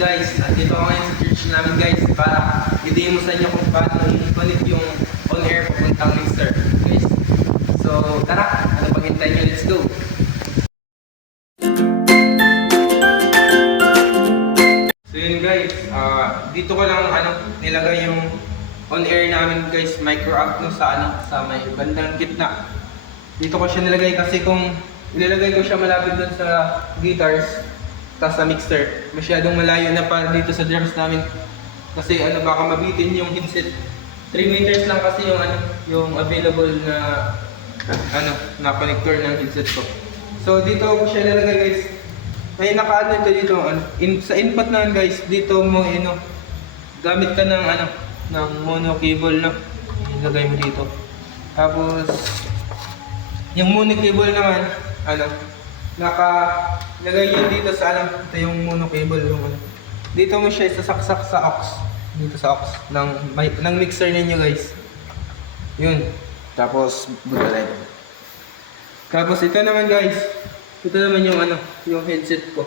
guys, andito ako ngayon sa church namin guys para i-demo sa inyo kung paano i-connect yung on-air papuntang mixer guys. So tara, ano pang hintay nyo, let's go! So yun guys, dito ko lang nilagay yung on-air namin guys, micro amp no, sa may bandang gitna. Dito ko siya nilagay kasi kung ilalagay ko siya malapit dun sa guitars tapos sa mixer, masyadong malayo na para dito sa drums namin kasi baka mabitin yung headset. 3 meters lang kasi yung available na na connector ng headset ko. So dito ko siya ilalagay guys. May nakaano ito dito sa input na guys, dito mo gamit ka ng mono cable na ilagay mo dito. Tapos yung mono cable naman nakalagay yun dito sa ito yung mono cable dito mo siya isasaksak sa aux, dito sa aux ng mixer ninyo guys. Yun. Tapos butalay. Tapos ito naman guys, ito naman yung headset ko.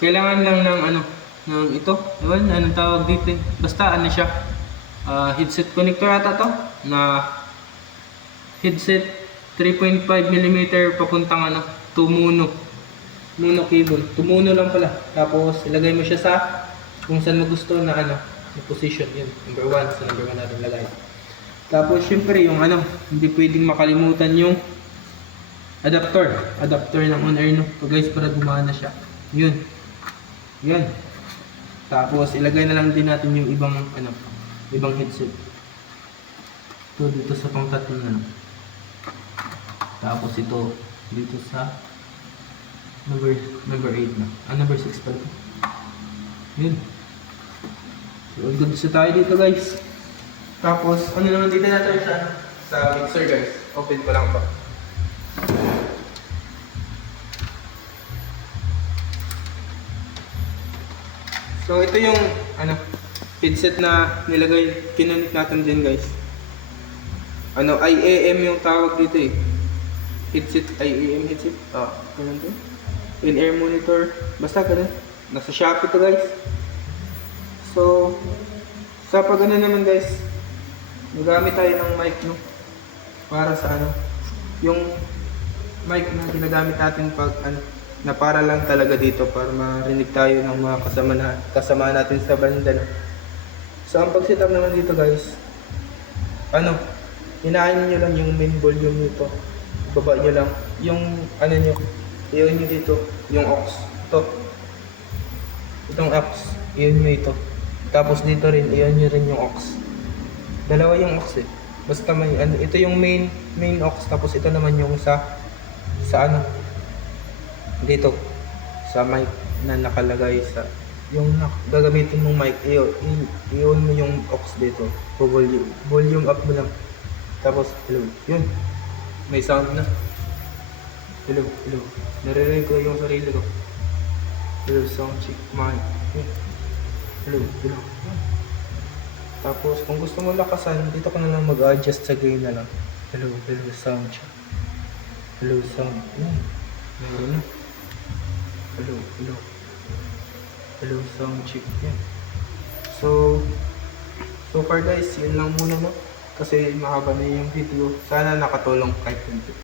Kailangan lang ng ito, anong tawag dito, basta siya, headset connector ata to, na headset 3.5mm papuntang to mono cable, to mono lang pala. Tapos ilagay mo siya sa kung saan mo gusto na position. Yun, number 1, sa number 1 natin lagay. Tapos syempre yung hindi pwedeng makalimutan yung adapter ng on-air guys, para gumana siya. Yun. Yan. Tapos ilagay na lang din natin yung ibang headset. Ito dito sa pang-tatlo na. Tapos ito dito sa number 8 na. Number 6 pala. Yun. So all good sa tayo dito guys. Tapos naman dito natin sa mixer guys. Open ko lang pa. So ito yung headset na kinonect natin din guys. IAM yung tawag dito eh. Headset, IAM headset. Ganun din. In-air monitor. Basta ganun. Nasa Shopee to guys. So, sa pag naman guys, nagamit tayo ng mic para sa yung mic na ginagamit natin pag na para lang talaga dito para marinig tayo ng mga kasama natin sa banda. So, ang pag-setup naman dito guys, hinaan nyo lang yung main volume nito. Baba nyo lang yung nyo, i-on nyo dito yung aux, itong aux, i-on nyo ito. Tapos dito rin, i-on nyo rin yung aux. Dalawa yung aux eh, basta may ito yung main aux, tapos ito naman yung sa dito sa mic na nakalagay sa yung gagamitin mong mic, i-on mo yung aux dito, volume up mo lang. Tapos hello, yun, may sound na. Hello. Naririnig ko yung sarili ko. Hello, sound check, mic. Hello. Tapos kung gusto mo lakasan, dito ka na lang mag-adjust sa gain na lang. Hello, sound check. Hello, sound. Meron na. Hello, sound check. So far guys, yun lang muna kasi mahaba na yung video. Sana nakatulong kahit konti.